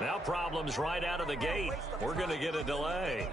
Now problems right out of the gate. We're going to get a delay.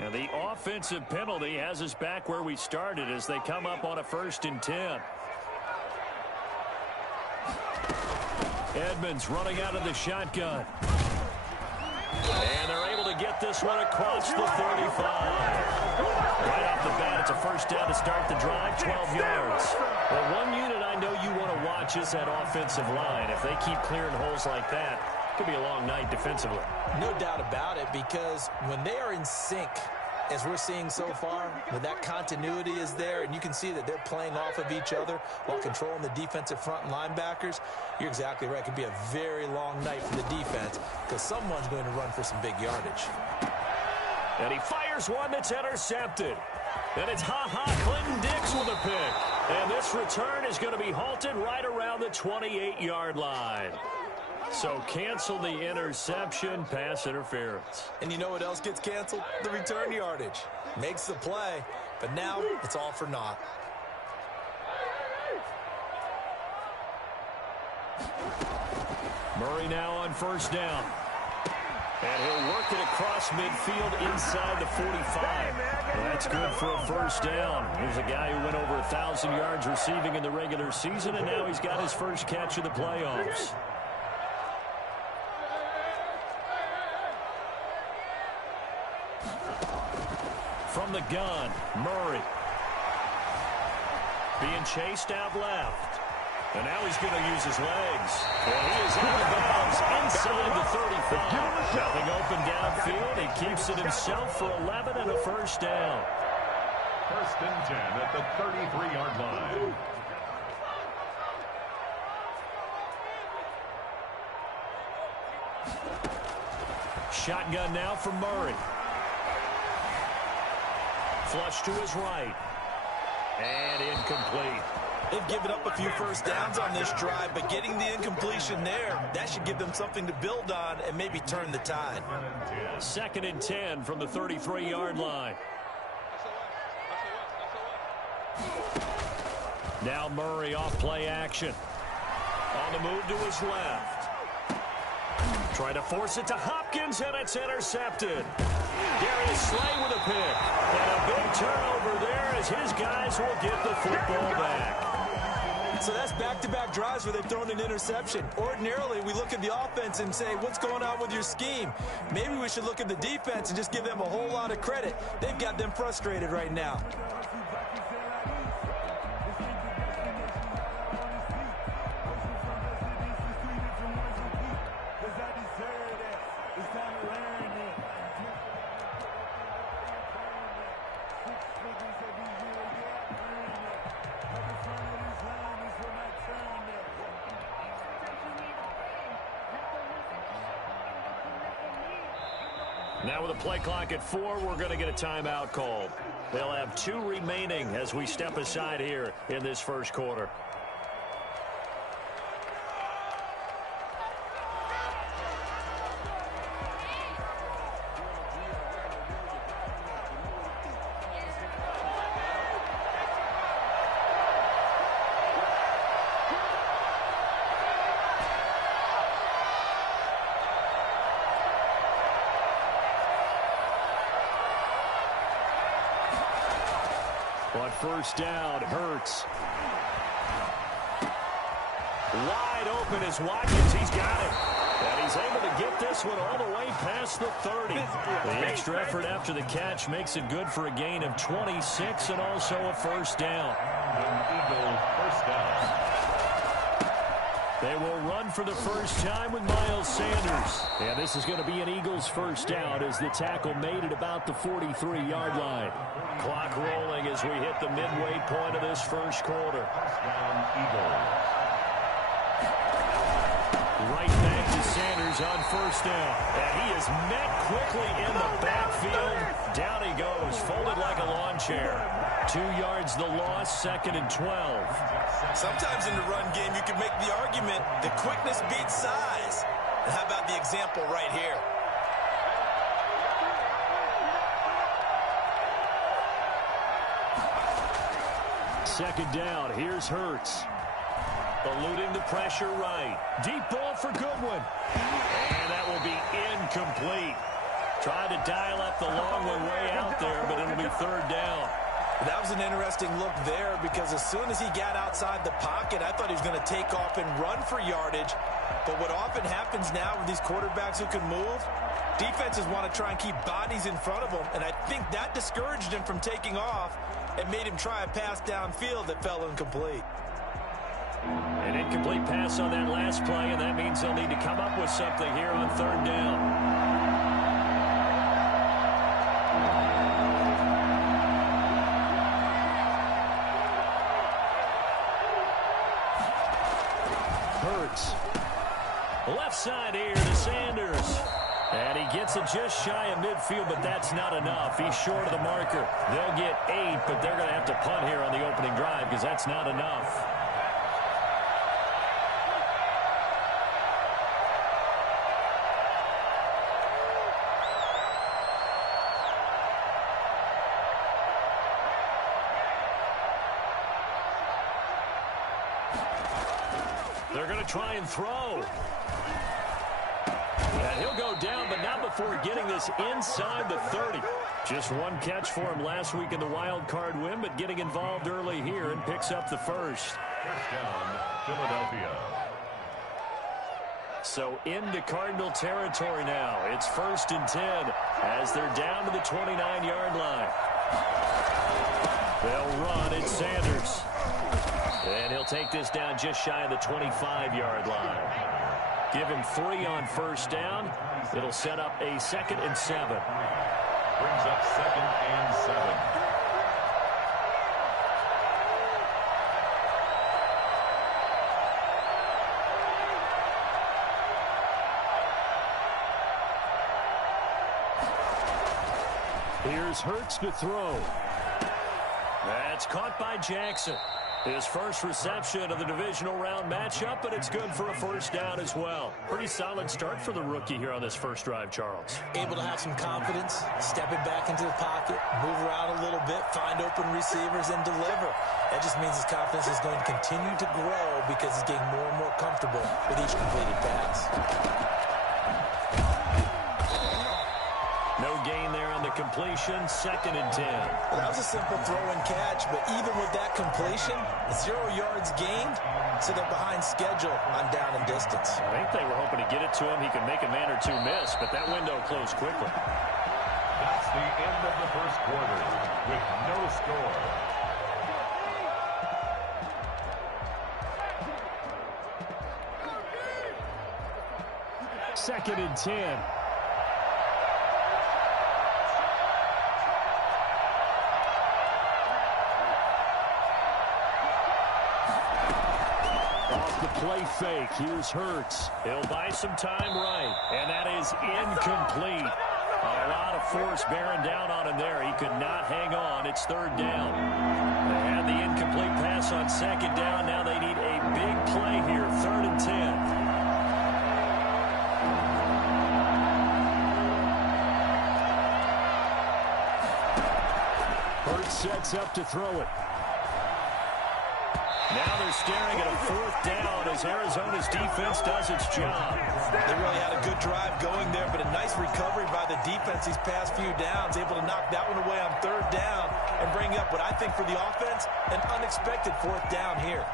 And the offensive penalty has us back where we started as they come up on a 1st and 10. Edmonds running out of the shotgun. And they're able to get this one across the 35. Right off the bat, it's a 1st down to start the drive, 12 yards. Well, one unit I know you want to watch is that offensive line. If they keep clearing holes like that, it could be a long night defensively. No doubt about it, because when they are in sync, as we're seeing so far, when that continuity is there and you can see that they're playing off of each other while controlling the defensive front and linebackers, you're exactly right. It could be a very long night for the defense because someone's going to run for some big yardage. And he fires one that's intercepted. And it's Clinton Dix with a pick. And this return is going to be halted right around the 28-yard line. So cancel the interception, pass interference. And you know what else gets canceled? The return yardage. Makes the play, but now it's all for naught. Murray now on 1st down. And he'll work it across midfield inside the 45. Well, that's good for a 1st down. Here's a guy who went over 1,000 yards receiving in the regular season, and now he's got his first catch of the playoffs. From the gun, Murray. Being chased out left. And now he's going to use his legs. And he is out of bounds inside the 35. Nothing open downfield. He keeps it himself for 11 and a 1st down. 1st and 10 at the 33-yard line. Shotgun now for Murray. Flush to his right. And incomplete. They've given up a few 1st downs on this drive, but getting the incompletion there, that should give them something to build on and maybe turn the tide. 2nd and 10 from the 33-yard line. Now Murray off play action. On the move to his left. Trying to force it to Hopkins, and it's intercepted. Darius Slay with a pick. And a big turnover there as his guys will get the football back. So that's back-to-back drives where they've thrown an interception. Ordinarily, we look at the offense and say, what's going on with your scheme? Maybe we should look at the defense and just give them a whole lot of credit. They've got them frustrated right now. Now with a play clock at 4, we're going to get a timeout called. They'll have 2 remaining as we step aside here in this 1st quarter. On first down, Hurts. Wide open is Watkins. He's got it. And he's able to get this one all the way past the 30. The extra effort after the catch makes it good for a gain of 26 and also a first down. Eagles first down. They will run for the first time with Miles Sanders. And this is going to be an Eagles first down as the tackle made at about the 43-yard line. Clock rolling as we hit the midway point of this first quarter. Touchdown, Eagles. Right back to Sanders on first down. And he is met quickly in the backfield. Down he goes, folded like a lawn chair. 2 yards the loss, 2nd and 12. Sometimes in the run game, you can make the argument that quickness beats size. And how about the example right here? Second down, here's Hurts. Eluding the pressure right. Deep ball for Goodwin. And that will be incomplete. Tried to dial up the long one way out there, but it'll be third down. That was an interesting look there because as soon as he got outside the pocket, I thought he was going to take off and run for yardage. But what often happens now with these quarterbacks who can move, defenses want to try and keep bodies in front of them, and I think that discouraged him from taking off and made him try a pass downfield that fell incomplete. An incomplete pass on that last play, and that means they'll need to come up with something here on third down. Hurts. Left side here to Sanders. And he gets it just shy of midfield, but that's not enough. He's short of the marker. They'll get 8, but they're going to have to punt here on the opening drive because that's not enough. They're going to try and throw. And he'll go down, but not before getting this inside the 30. Just one catch for him last week in the wild card win, but getting involved early here and picks up the first. First down, Philadelphia. So into Cardinal territory now. It's 1st and 10 as they're down to the 29-yard line. They'll run. It's Sanders. And he'll take this down just shy of the 25-yard line. Give him 3 on first down. It'll set up a 2nd and 7. Brings up 2nd and 7. Here's Hurts to throw. That's caught by Jackson. His first reception of the divisional round matchup, but it's good for a first down as well. Pretty solid start for the rookie here on this first drive, Charles. Able to have some confidence, stepping back into the pocket, move around a little bit, find open receivers, and deliver. That just means his confidence is going to continue to grow because he's getting more and more comfortable with each completed pass. No gain there on the completion, 2nd and 10. Well, that was a simple throw and catch, but even with that completion, 0 yards gained, so they're behind schedule on down and distance. I think they were hoping to get it to him. He could make a man or two miss, but that window closed quickly. That's the end of the first quarter with no score. Second and 10. Play fake. Here's Hurts. He'll buy some time right. And that is incomplete. A lot of force bearing down on him there. He could not hang on. It's third down. They had the incomplete pass on second down. Now they need a big play here. 3rd and 10. Hurts sets up to throw it. Now they're staring at a 4th down as Arizona's defense does its job. They really had a good drive going there, but a nice recovery by the defense these past few downs, able to knock that one away on 3rd down and bring up what I think for the offense, an unexpected 4th down here.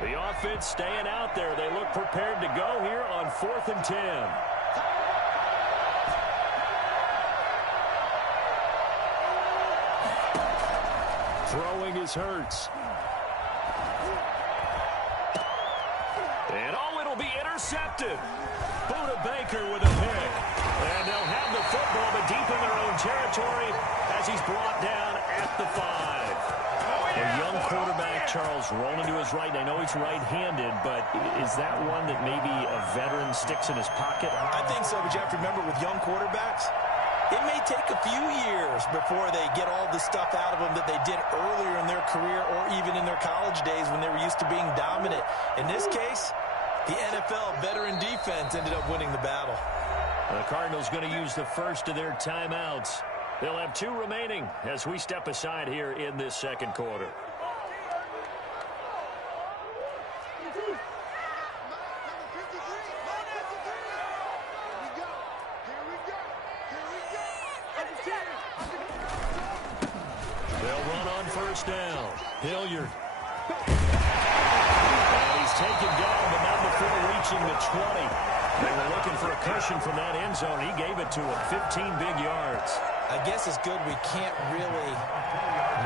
The offense staying out there. They look prepared to go here on 4th and 10. Throwing is Hurts. And it'll be intercepted. Buda Baker with a pick. And they'll have the football, but deep in their own territory as he's brought down at the 5. A young quarterback, Charles, rolling to his right. I know he's right-handed, but is that one that maybe a veteran sticks in his pocket? I think so, but you have to remember with young quarterbacks, it may take a few years before they get all the stuff out of them that they did earlier in their career or even in their college days when they were used to being dominant. In this case, the NFL veteran defense ended up winning the battle. The Cardinals going to use the first of their timeouts. They'll have 2 remaining as we step aside here in this 2nd quarter. They'll run on 1st down. Hilliard. And he's taken down, but not before reaching the 20. They were looking for a cushion from that end zone. He gave it to him. 15 big yards. I guess it's good we can't really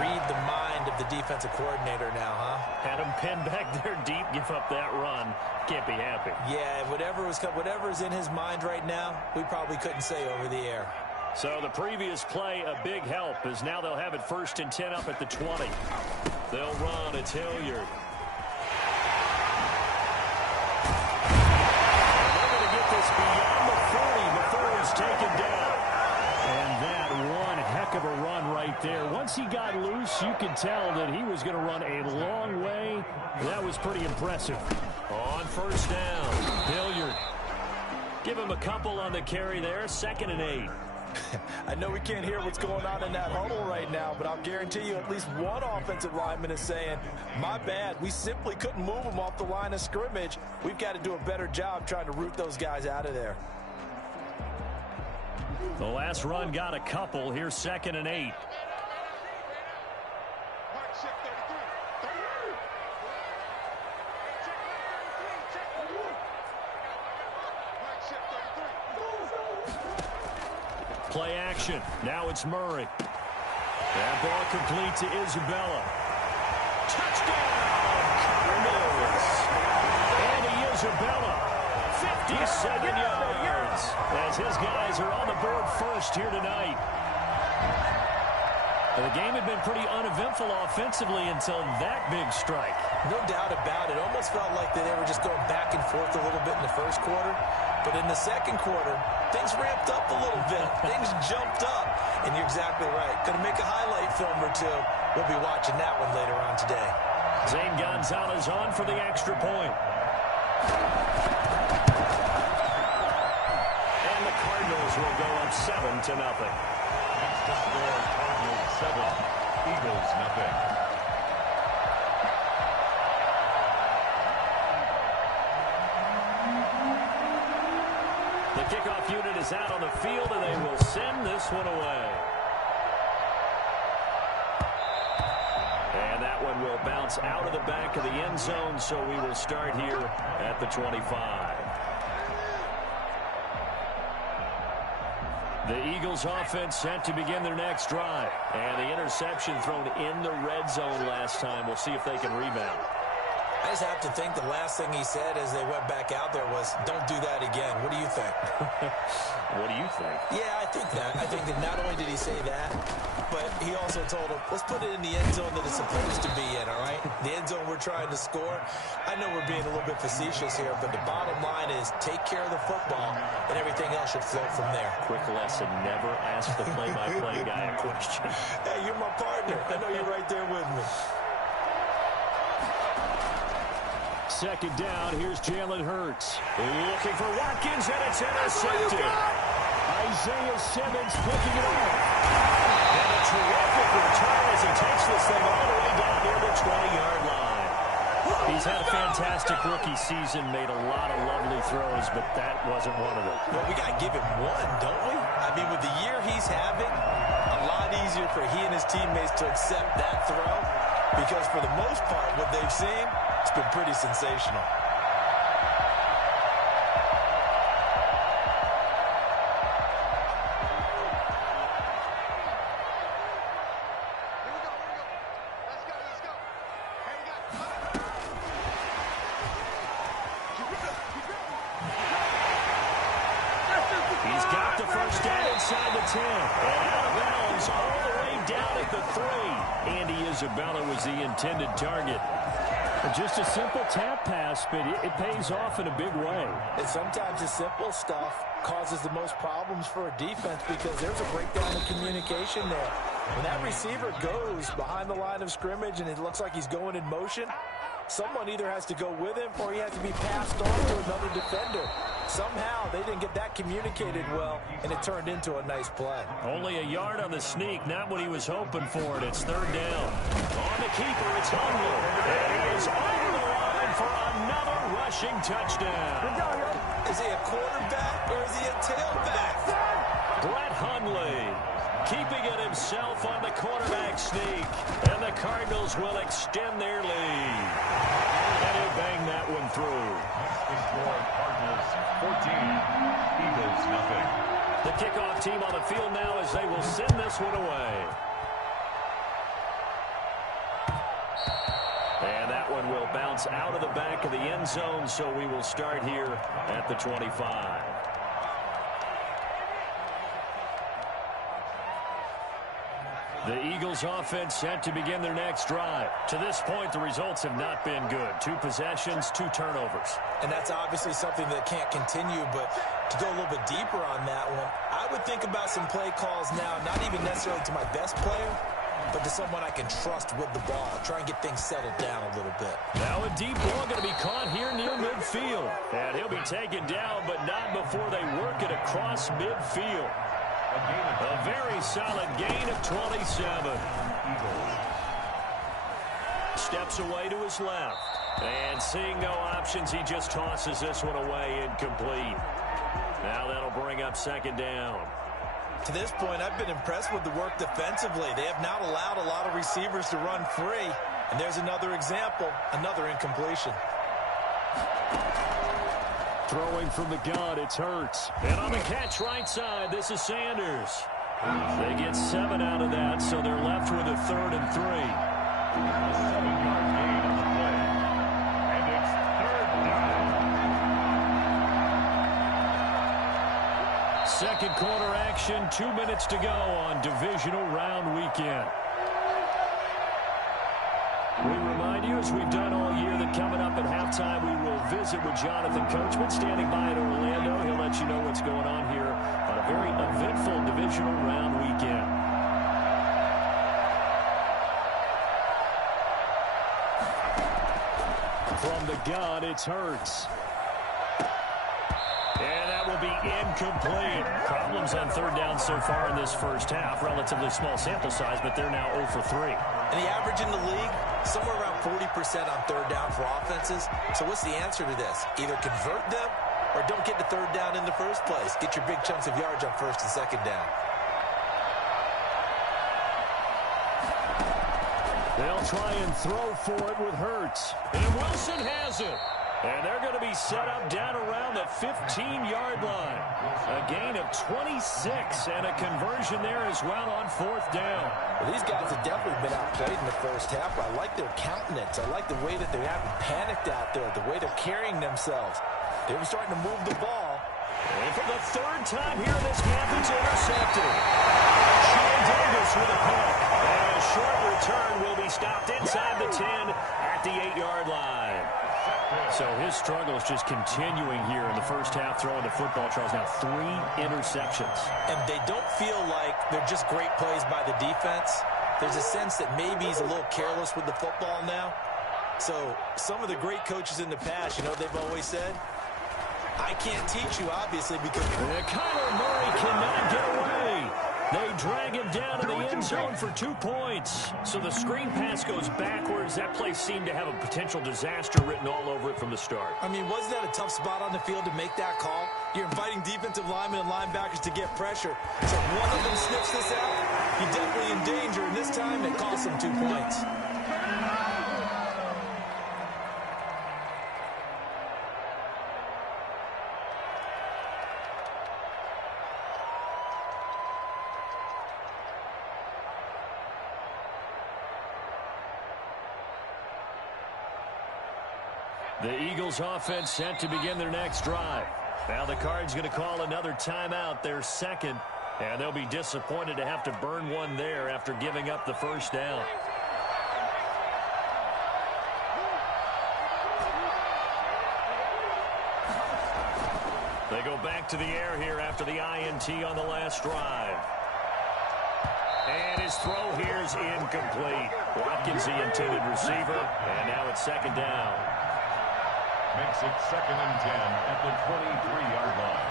read the mind of the defensive coordinator now, huh? Had him pinned back there deep, give up that run. Can't be happy. Yeah, whatever's in his mind right now, we probably couldn't say over the air. So the previous play, a big help, as now they'll have it 1st and 10 up at the 20. They'll run. It's Hilliard. They're going to get this beyond the 40 before he's taken down. And that one heck of a run right there. Once he got loose, you could tell that he was going to run a long way. That was pretty impressive. On 1st down, Hilliard. Give him a couple on the carry there. 2nd and 8. I know we can't hear what's going on in that huddle right now, but I'll guarantee you at least one offensive lineman is saying, my bad, we simply couldn't move them off the line of scrimmage. We've got to do a better job trying to root those guys out of there. The last run got a couple. Here's 2nd and 8. Play action. Now it's Murray. That ball complete to Isabella. Touchdown, Cardinals. Andy Isabella, 57 yards, as his guys are on the board first here tonight. The game had been pretty uneventful offensively until that big strike. No doubt about it. Almost felt like they were just going back and forth a little bit in the 1st quarter. But in the 2nd quarter, things ramped up a little bit. Things jumped up. And you're exactly right. Going to make a highlight film or 2. We'll be watching that one later on today. Zane Gonzalez on for the extra point. And the Cardinals will go up 7-0. That's the score. Cardinals 7, Eagles nothing. The kickoff unit is out on the field, and they will send this one away. And that one will bounce out of the back of the end zone, so we will start here at the 25. The Eagles offense set to begin their next drive. And the interception thrown in the red zone last time. We'll see if they can rebound. I just have to think the last thing he said as they went back out there was, don't do that again. What do you think? What do you think? Yeah, I think that. I think that not only did he say that, but he also told him, let's put it in the end zone that it's supposed to be in, all right? The end zone we're trying to score. I know we're being a little bit facetious here, but the bottom line is take care of the football, and everything else should flow from there. Quick lesson, never ask the play-by-play guy a question. Hey, you're my partner. I know you're right there with me. second down. Here's Jalen Hurts. Looking for Watkins, and it's intercepted. Isaiah Simmons picking it up. And a terrific return as he takes this thing all the way down near the 20-yard line. He's had a fantastic rookie season, made a lot of lovely throws, but that wasn't one of them. Well, we got to give him one, don't we? I mean, with the year he's having, a lot easier for he and his teammates to accept that throw because for the most part, what they've seen, it's been pretty sensational. He's got the first down inside the 10. And out of bounds all the way down at the 3. Andy Isabella was the intended target. Just a simple tap pass, but it pays off in a big way. And sometimes the simple stuff causes the most problems for a defense because there's a breakdown in communication there. When that receiver goes behind the line of scrimmage and it looks like he's going in motion, someone either has to go with him or he has to be passed on to another defender. Somehow they didn't get that communicated well, and it turned into a nice play. Only a yard on the sneak, not what he was hoping for, and it's third down. On the keeper, it's Hundley. And he is over the line for another rushing touchdown. Is he a quarterback or is he a tailback? Brett Hundley keeping it himself on the quarterback sneak. And the Cardinals will extend their lead. And he'll bang that one through. Cardinals 14, Eagles nothing. The kickoff team on the field now as they will send this one away. And that one will bounce out of the back of the end zone, so we will start here at the 25. The Eagles offense set to begin their next drive. To this point, the results have not been good. 2 possessions, 2 turnovers. And that's obviously something that can't continue, but to go a little bit deeper on that one, I would think about some play calls now, not even necessarily to my best player, but to someone I can trust with the ball. Try and get things settled down a little bit. Now a deep ball going to be caught here near midfield. And he'll be taken down, but not before they work it across midfield. A very solid gain of 27. Steps away to his left. And seeing no options, he just tosses this one away incomplete. Now that'll bring up second down. To this point, I've been impressed with the work defensively. They have not allowed a lot of receivers to run free. And there's another example, another incompletion. Throwing from the gun, it's Hurts. And on the catch right side, this is Sanders. They get 7 out of that, so they're left with a 3rd and 3. A 7-yard gain on the play. And it's third down. Second quarter action, 2 minutes to go on divisional round weekend. We remind you, as we've done all year, that coming up at halftime, we will visit with Jonathan Coachman standing by in Orlando. He'll let you know what's going on here on a very eventful divisional round weekend. From the gun, it's Hurts. And that will be incomplete. Problems on third down so far in this first half. Relatively small sample size, but they're now 0 for 3. And the average in the league, somewhere around 40% on third down for offenses. So what's the answer to this? Either convert them or don't get to third down in the first place. Get your big chunks of yards on first and second down. They'll try and throw for it with Hurts. And Wilson has it. And they're going to be set up down around the 15-yard line. A gain of 26 and a conversion there as well on fourth down. Well, these guys have definitely been outplayed in the first half. I like their countenance. I like the way that they haven't panicked out there, the way they're carrying themselves. They've been starting to move the ball. And for the 3rd time here, this half is intercepted. Davis with a pick. And a short return will be stopped inside the 10 at the 8-yard line. So his struggle is just continuing here in the first half, throwing the football. Charles, now 3 interceptions. And they don't feel like they're just great plays by the defense. There's a sense that maybe he's a little careless with the football now. So some of the great coaches in the past, you know what they've always said? I can't teach you, obviously, because... Kyler Murray cannot get away. They drag him down to the end zone for 2 points. So the screen pass goes backwards. That play seemed to have a potential disaster written all over it from the start. I mean, wasn't that a tough spot on the field to make that call? You're inviting defensive linemen and linebackers to get pressure. So if one of them sniffs this out, you're definitely in danger. And this time, it costs them 2 points. The Eagles offense set to begin their next drive. Now the Cards going to call another timeout, their second, and they'll be disappointed to have to burn one there after giving up the first down. They go back to the air here after the INT on the last drive. And his throw here is incomplete. Watkins, the intended receiver, and now it's second down. Makes it 2nd and 10 at the 23-yard line.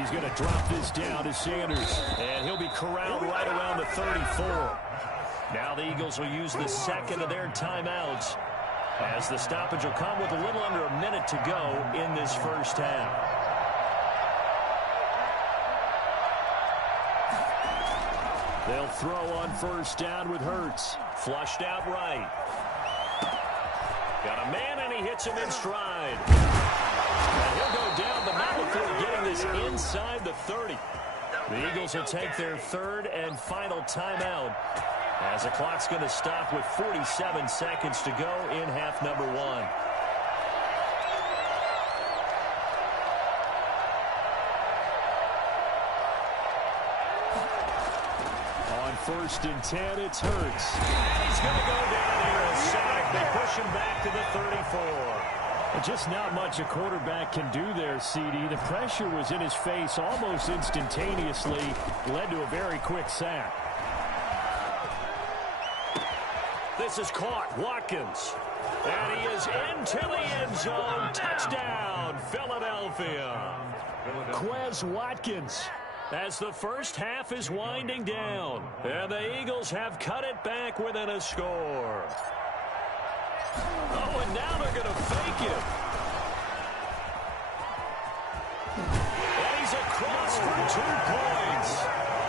He's going to drop this down to Sanders, and he'll be corralled right around the 34. Now the Eagles will use the second of their timeouts, as the stoppage will come with a little under a minute to go in this first half. They'll throw on first down with Hurts. Flushed out right. Got a man, and he hits him in stride. And he'll go down, but not before getting this inside the 30. The Eagles will take their third and final timeout, as the clock's going to stop with 47 seconds to go in half number one. First and 10, it's Hurts. And he's going to go down here, a sack. They push him back to the 34. Just not much a quarterback can do there, CD. The pressure was in his face almost instantaneously, led to a very quick sack. This is caught. Watkins. And he is into the end zone. Touchdown, Philadelphia. Quez Watkins, as the first half is winding down, and the Eagles have cut it back within a score. Oh, and now they're going to fake it. And he's across for 2 points.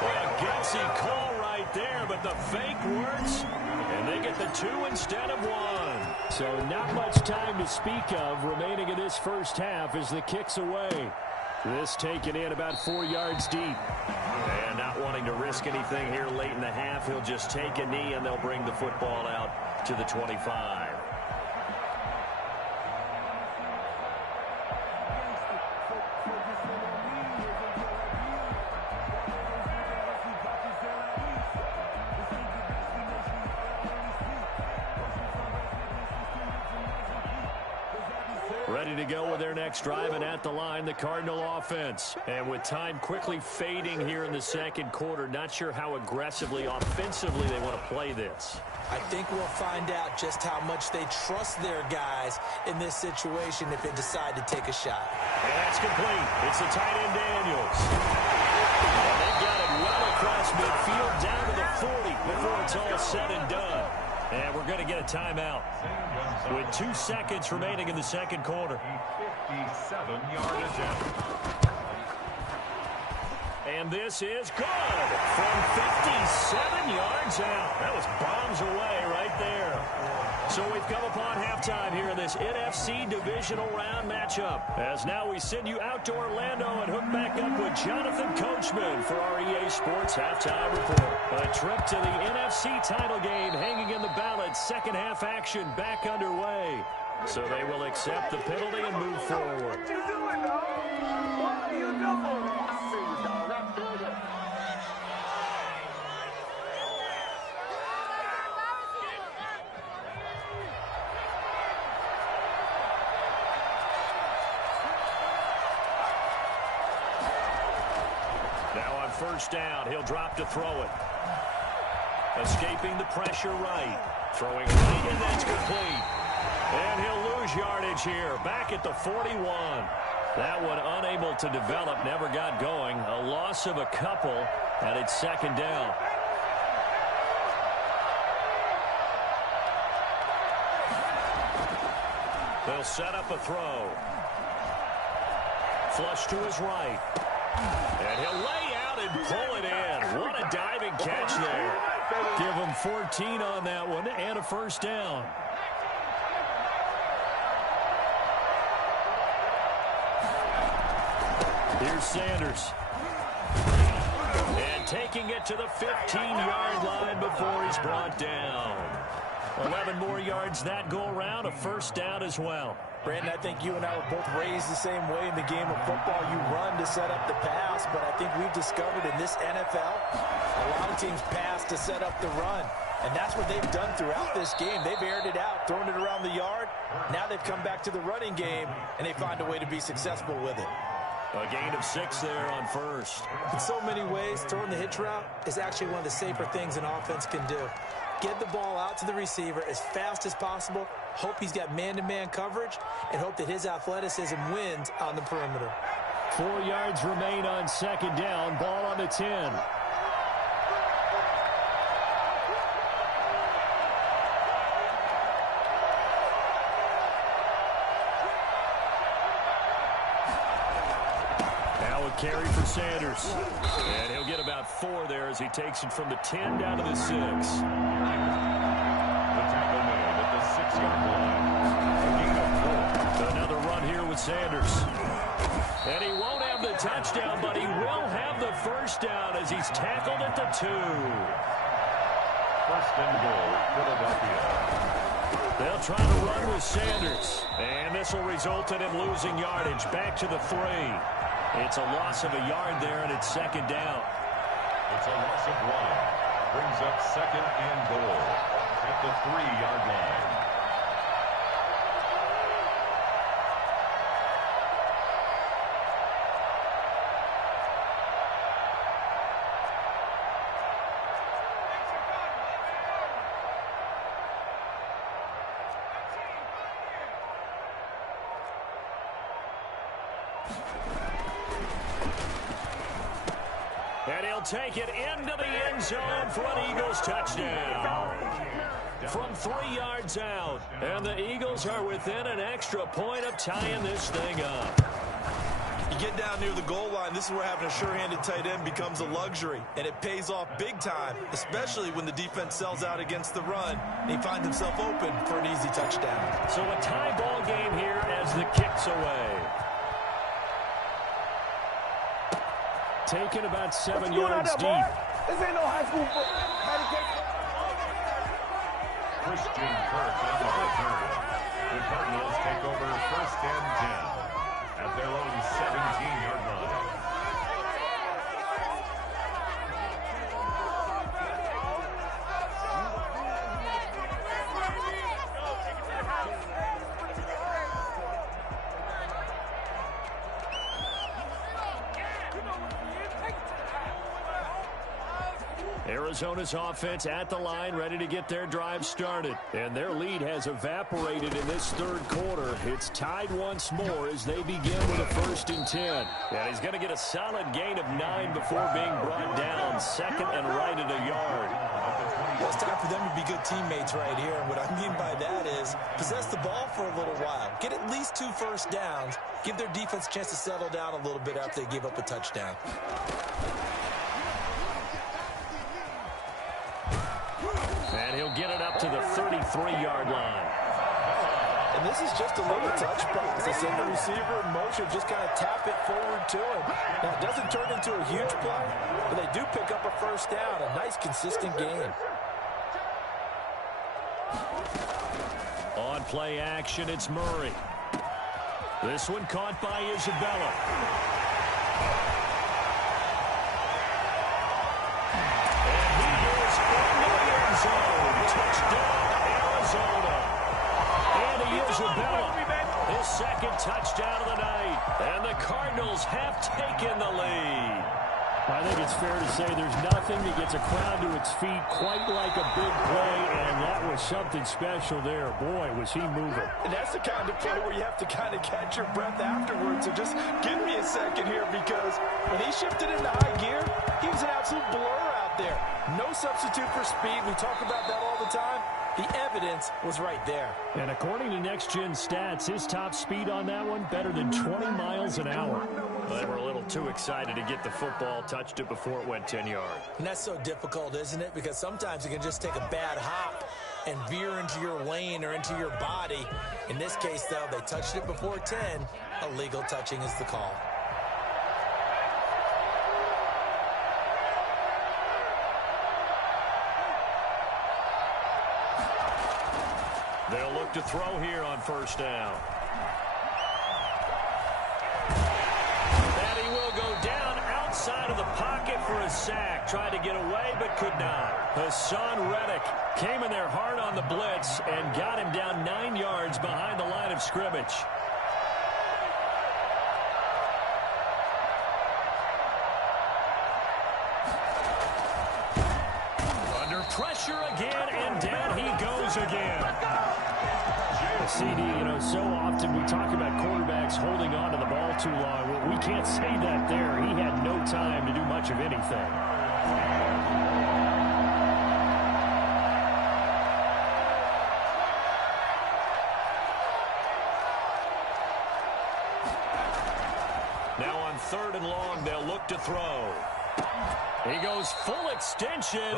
Well, a gutsy call right there, but the fake works, and they get the 2 instead of 1. So not much time to speak of remaining in this first half as the kick's away. This taken in about 4 yards deep. And not wanting to risk anything here late in the half, he'll just take a knee, and they'll bring the football out to the 25. Ready to go with their next drive, and at the line, the Cardinal offense. And with time quickly fading here in the second quarter, not sure how aggressively, offensively they want to play this. I think we'll find out just how much they trust their guys in this situation if they decide to take a shot. And that's complete. It's the tight end Daniels. And they got it well across midfield down to the 40 before it's all said and done. And we're going to get a timeout with 2 seconds remaining in the second quarter. 57-yard attempt. And this is good from 57 yards out. That was bombs away right there. So we've come upon halftime here in this NFC Divisional Round matchup. As now we send you out to Orlando and hook back up with Jonathan Coachman for our EA Sports Halftime Report. A trip to the NFC title game hanging in the balance. Second half action back underway. So they will accept the penalty and move forward. What you doing, dog? What are you doing? first down. He'll drop to throw it. Escaping the pressure right. Throwing right, and that's complete. And he'll lose yardage here. Back at the 41. That one unable to develop, never got going. A loss of a couple, and it's second down. They'll set up a throw. Flush to his right. And he'll lay out and pull it in. What a diving catch there. Give him 14 on that one and a first down. Here's Sanders. And taking it to the 15-yard line before he's brought down. 11 more yards that go around, a first down as well. Brandon, I think you and I were both raised the same way in the game of football. You run to set up the pass, but I think we've discovered in this NFL, a lot of teams pass to set up the run. And that's what they've done throughout this game. They've aired it out, thrown it around the yard. Now they've come back to the running game, and they find a way to be successful with it. A gain of 6 there on first. In so many ways, throwing the hitch route is actually one of the safer things an offense can do. Get the ball out to the receiver as fast as possible, hope he's got man-to-man coverage, and hope that his athleticism wins on the perimeter. 4 yards remain on second down. Ball on the 10. Carry for Sanders. And he'll get about 4 there as he takes it from the 10 down to the 6. The tackle made at the 6-yard line. Another run here with Sanders. And he won't have the touchdown, but he will have the first down as he's tackled at the 2. First and goal, Philadelphia. They'll try to run with Sanders. And this will result in him losing yardage. Back to the 3. It's a loss of a yard there, and it's second down. It's a loss of 1. Brings up second and goal at the 3-yard line. And he'll take it into the end zone for an Eagles touchdown. From 3 yards out. And the Eagles are within an extra point of tying this thing up. You get down near the goal line, this is where having a sure-handed tight end becomes a luxury. And it pays off big time, especially when the defense sells out against the run. And he finds himself open for an easy touchdown. So a tie ball game here as the kick's away. Taken about 7 yards deep. This ain't no high school football. Christian Kirk on the return. The Cardinals take over first and 10 at their own 17-yard line. Arizona's offense at the line, ready to get their drive started. And their lead has evaporated in this third quarter. It's tied once more as they begin with a 1st and 10. And he's going to get a solid gain of 9 before being brought down. Second and right at a yard. Well, it's time for them to be good teammates right here. And what I mean by that is possess the ball for a little while. Get at least 2 first downs. Give their defense a chance to settle down a little bit after they give up a touchdown. And he'll get it up to the 33-yard line. And this is just a little touch pass. They send the receiver in motion, just kind of tap it forward to him. Now, it doesn't turn into a huge play, but they do pick up a first down. A nice, consistent gain. On play action, it's Murray. This one caught by Isabella. Touchdown, Arizona. And Isabella, his second touchdown of the night. And the Cardinals have taken the lead. I think it's fair to say there's nothing that gets a crowd to its feet quite like a big play, and that was something special there. Boy, was he moving. And that's the kind of play where you have to kind of catch your breath afterwards. So just give me a second here, because when he shifted into high gear, he was an absolute blur out there. No substitute for speed. We talk about that all the time. The evidence was right there. And according to Next Gen Stats, his top speed on that one, better than 20 miles an hour. Well, they were a little too excited to get the football, touched it before it went 10 yards. And that's so difficult, isn't it? Because sometimes you can just take a bad hop and veer into your lane or into your body. In this case, though, they touched it before 10. Illegal touching is the call. They'll look to throw here on first down. And he will go down outside of the pocket for a sack. Tried to get away, but could not. Hassan Reddick came in there hard on the blitz and got him down 9 yards behind the line of scrimmage. Under pressure again, and down he goes again. CD, so often we talk about quarterbacks holding on to the ball too long. Well, we can't say that there. He had no time to do much of anything. Now on 3rd and long, they'll look to throw. He goes full extension.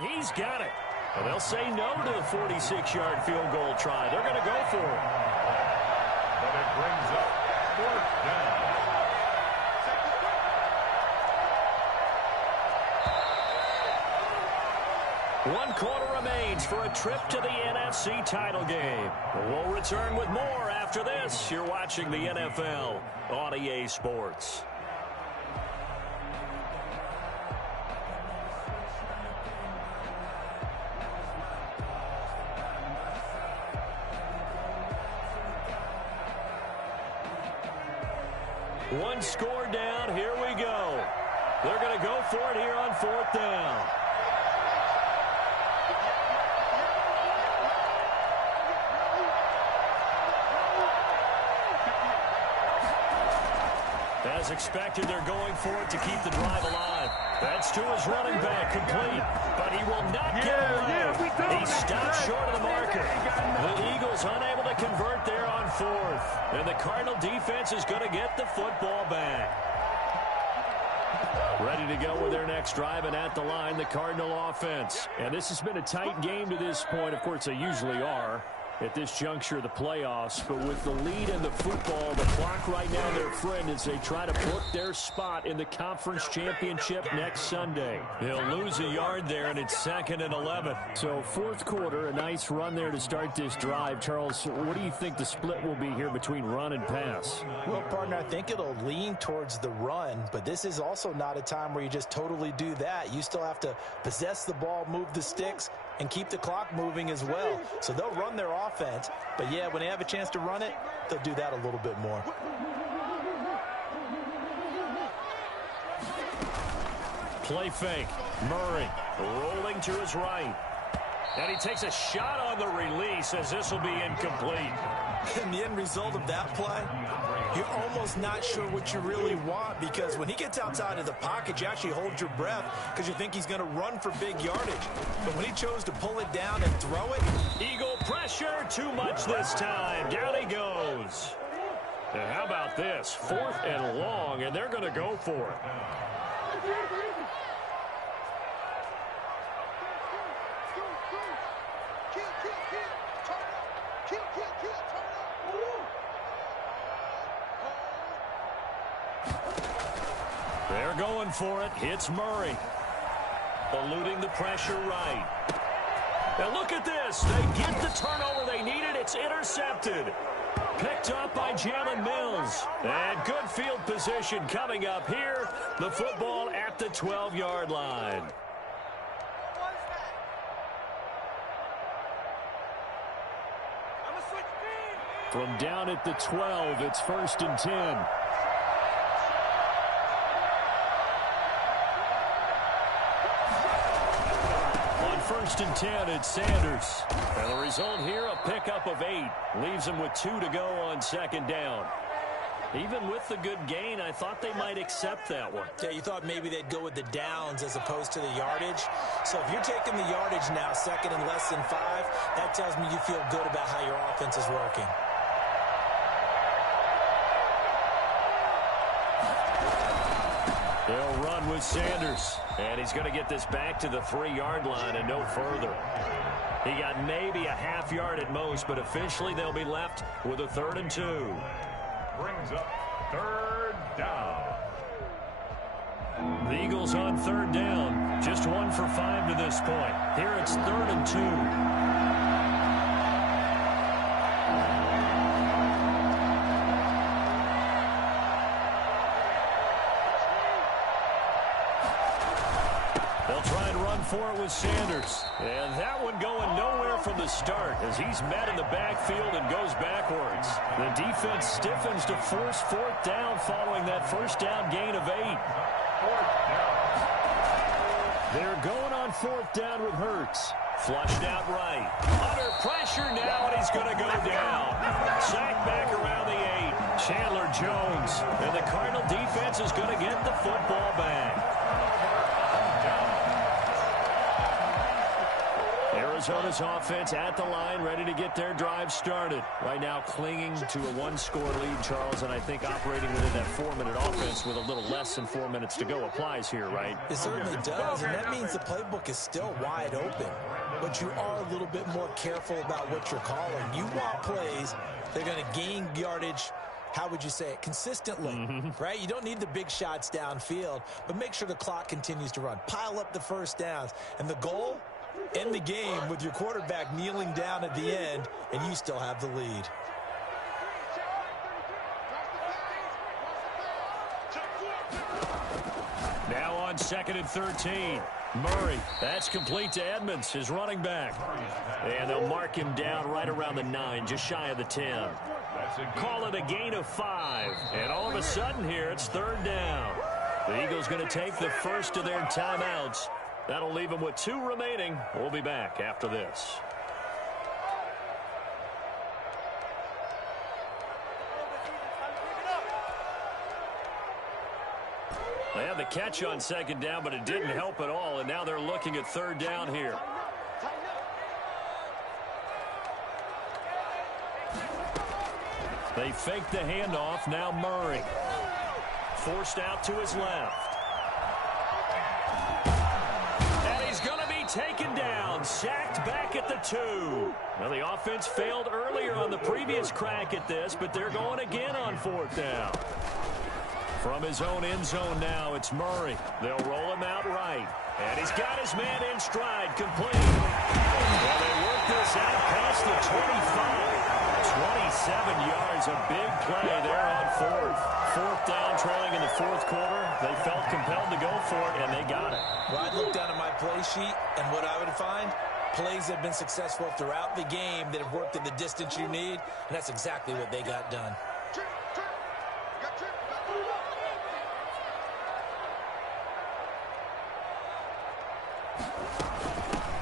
He's got it. Well, they'll say no to the 46-yard field goal try. They're going to go for it. But it brings up 4th down. One quarter remains for a trip to the NFC title game. We'll return with more after this. You're watching the NFL on EA Sports. One score down. Here we go. They're going to go for it here on 4th down. As expected, they're going for it to keep the drive alive. That's to his running back, complete. But he will not get away. He stopped short of the marker. The Eagles unable to convert there on 4th. And the Cardinal defense is going to get the football back. Ready to go with their next drive, and at the line, the Cardinal offense. And this has been a tight game to this point. Of course, they usually are at this juncture of the playoffs, but with the lead in the football, the clock right now, their friend, as they try to book their spot in the conference championship next Sunday. They'll lose a yard there, and it's 2nd and 11. So 4th quarter, a nice run there to start this drive. Charles, what do you think the split will be here between run and pass? Well, partner, I think it'll lean towards the run, but this is also not a time where you just totally do that. You still have to possess the ball, move the sticks, and keep the clock moving as well. So they'll run their offense, but yeah, when they have a chance to run it, they'll do that a little bit more. Play fake. Murray rolling to his right. And he takes a shot on the release, as this will be incomplete. And the end result of that play, you're almost not sure what you really want, because when he gets outside of the pocket, you actually hold your breath because you think he's going to run for big yardage. But when he chose to pull it down and throw it, Eagle pressure, too much this time. Down he goes. And how about this? 4th and long, and they're going to go for it. They're going for it. It's Murray. Eluding the pressure right. And look at this. They get the turnover they needed. It's intercepted. Picked up by Jalen Mills. And good field position coming up here. The football at the 12-yard line. From down at the 12, it's 1st and 10. On 1st and 10, it's Sanders. And the result here, a pickup of 8. Leaves him with 2 to go on 2nd down. Even with the good gain, I thought they might accept that one. Yeah, you thought maybe they'd go with the downs as opposed to the yardage. So if you're taking the yardage now, 2nd and less than 5, that tells me you feel good about how your offense is working. They'll run with Sanders. And he's going to get this back to the 3-yard line and no further. He got maybe a half yard at most, but officially they'll be left with a 3rd and 2. Brings up 3rd down. The Eagles on 3rd down. Just 1 for 5 to this point. Here it's 3rd and 2. For it with Sanders. And that one going nowhere from the start as he's met in the backfield and goes backwards. The defense stiffens to force 4th down following that 1st down gain of 8. 4th down. They're going on 4th down with Hurts. Flushed out right. Under pressure now, and he's going to go down. Sacked back around the 8. Chandler Jones. And the Cardinal defense is going to get the football back. Arizona's offense at the line, ready to get their drive started. Right now clinging to a 1-score lead, Charles, and I think operating within that 4-minute offense with a little less than 4 minutes to go applies here, right? It certainly does, and that means the playbook is still wide open. But you are a little bit more careful about what you're calling. You want plays that are going to gain yardage, how would you say it, consistently, right? You don't need the big shots downfield, but make sure the clock continues to run. Pile up the 1st downs, and the goal, end the game with your quarterback kneeling down at the end, and you still have the lead. Now on 2nd and 13. Murray, that's complete to Edmonds, his running back. And they'll mark him down right around the 9, just shy of the 10. Call it a gain of 5. And all of a sudden here, it's 3rd down. The Eagles going to take the first of their timeouts. That'll leave them with 2 remaining. We'll be back after this. They had the catch on 2nd down, but it didn't help at all, and now they're looking at 3rd down here. They fake the handoff. Now Murray. Forced out to his left. Taken down, sacked back at the 2. Well, the offense failed earlier on the previous crack at this, but they're going again on 4th down. From his own end zone now, it's Murray. They'll roll him out right. And he's got his man in stride, complete. Well, they work this out past the 25. 27 yards, a big play there on 4th. 4th down, trailing in the 4th quarter. They felt compelled to go for it, and they got it. Well, I'd look down at my play sheet, and what I would find, plays that have been successful throughout the game that have worked at the distance you need, and that's exactly what they got done.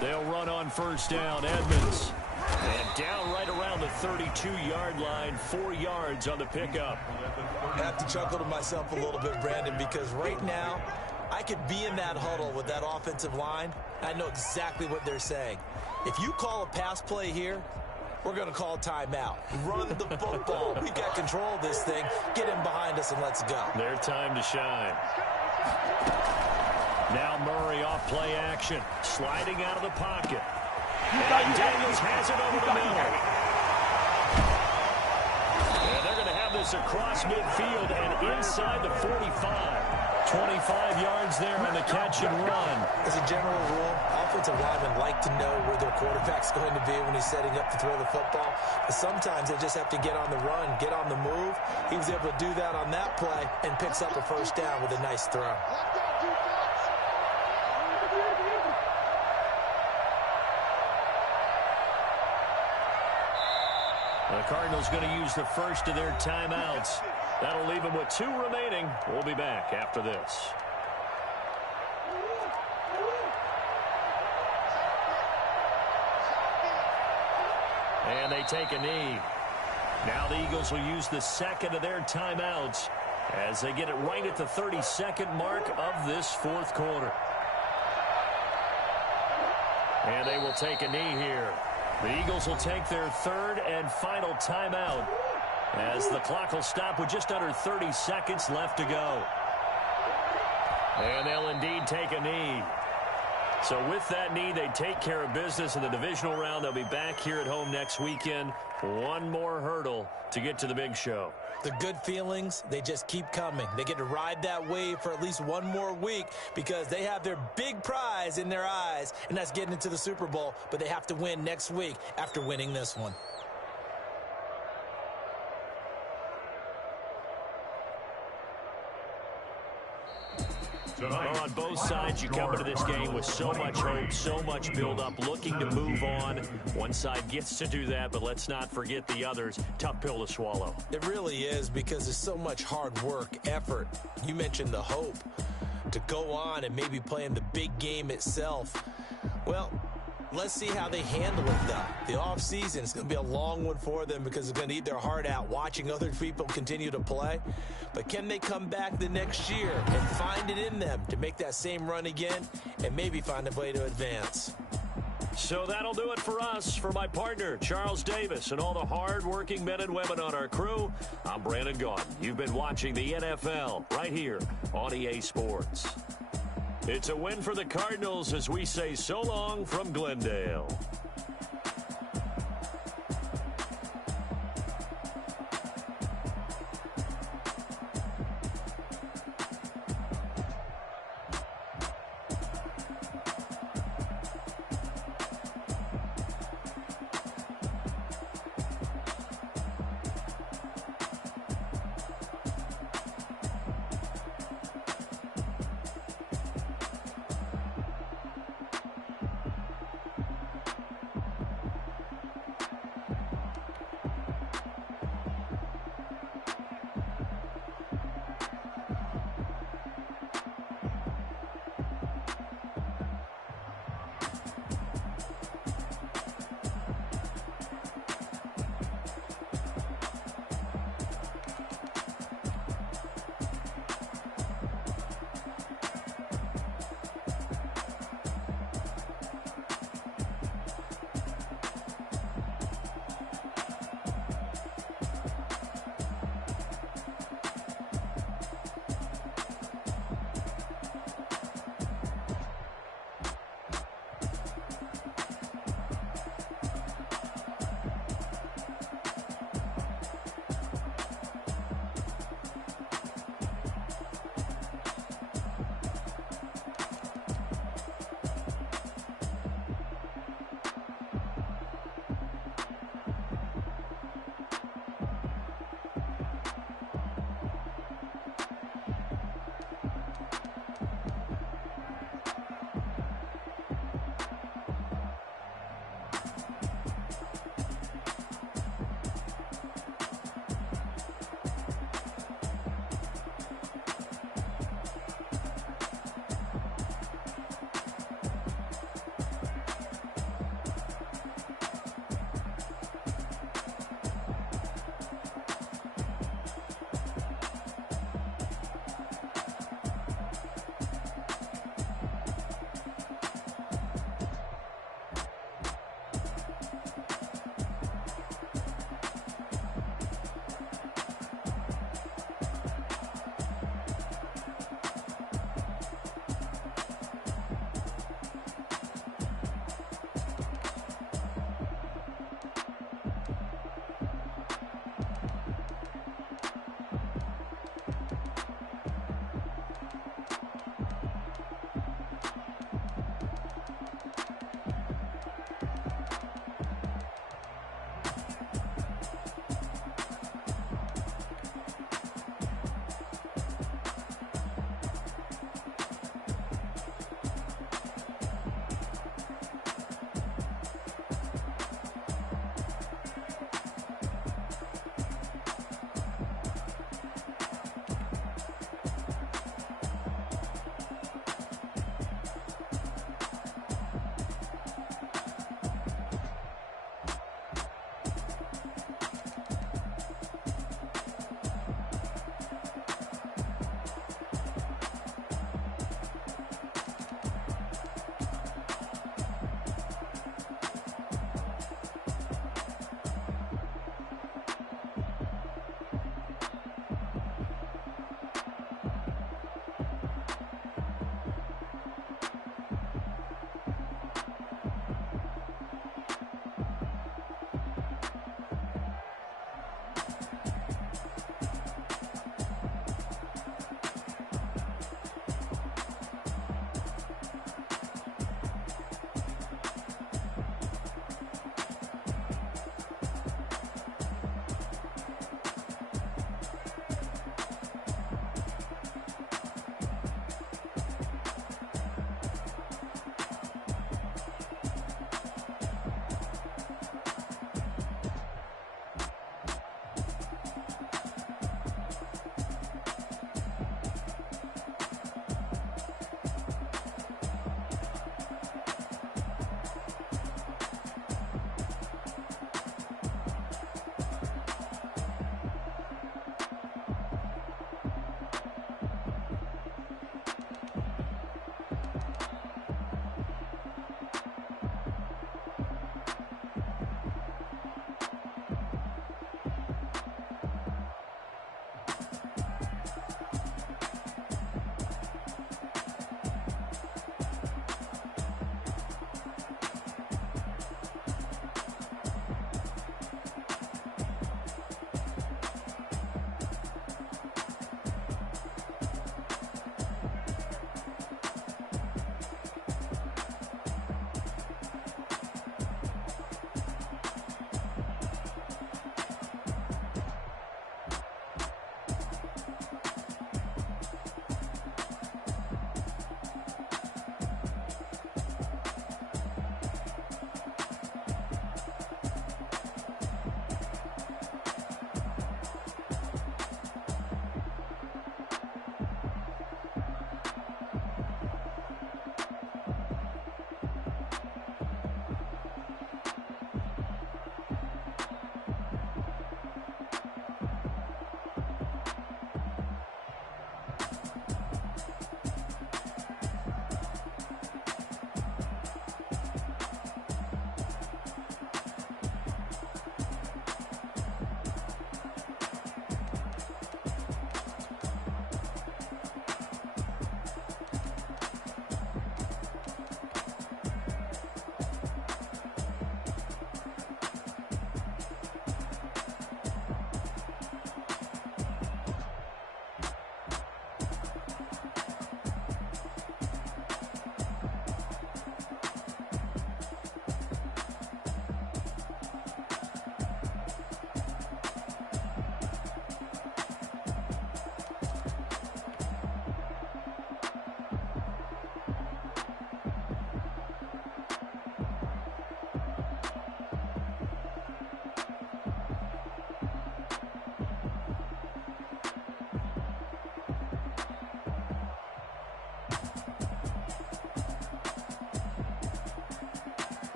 They'll run on 1st down, Edmonds. And down right around the 32-yard line, 4 yards on the pickup. I have to chuckle to myself a little bit, Brandon, because right now I could be in that huddle with that offensive line. I know exactly what they're saying. If you call a pass play here, we're going to call timeout. Run the football. We got control of this thing. Get him behind us and let's go. Their time to shine. Now Murray off play action. Sliding out of the pocket. And Daniels has it over the middle. And they're going to have this across midfield and inside the 45. 25 yards there on the catch and run. As a general rule, offensive linemen like to know where their quarterback's going to be when he's setting up to throw the football. But sometimes they just have to get on the run, get on the move. He was able to do that on that play and picks up a first down with a nice throw. The Cardinals going to use the first of their timeouts. That'll leave them with 2 remaining. We'll be back after this. And they take a knee. Now the Eagles will use the second of their timeouts as they get it right at the 32nd mark of this fourth quarter. And they will take a knee here. The Eagles will take their third and final timeout as the clock will stop with just under 30 seconds left to go. And they'll indeed take a knee. So with that knee, they take care of business in the divisional round. They'll be back here at home next weekend. One more hurdle to get to the big show. The good feelings, they just keep coming. They get to ride that wave for at least one more week because they have their big prize in their eyes, and that's getting into the Super Bowl. But they have to win next week after winning this one. On both sides, you come into this game with so much hope, so much build-up, looking to move on. One side gets to do that, but let's not forget the others. Tough pill to swallow. It really is because there's so much hard work, effort. You mentioned the hope to go on and maybe play in the big game itself. Well, let's see how they handle it, though. The offseason is going to be a long one for them because they're going to eat their heart out watching other people continue to play. But can they come back the next year and find it in them to make that same run again and maybe find a way to advance? So that'll do it for us. For my partner, Charles Davis, and all the hard-working men and women on our crew, I'm Brandon Gaudin. You've been watching the NFL right here on EA Sports. It's a win for the Cardinals as we say so long from Glendale.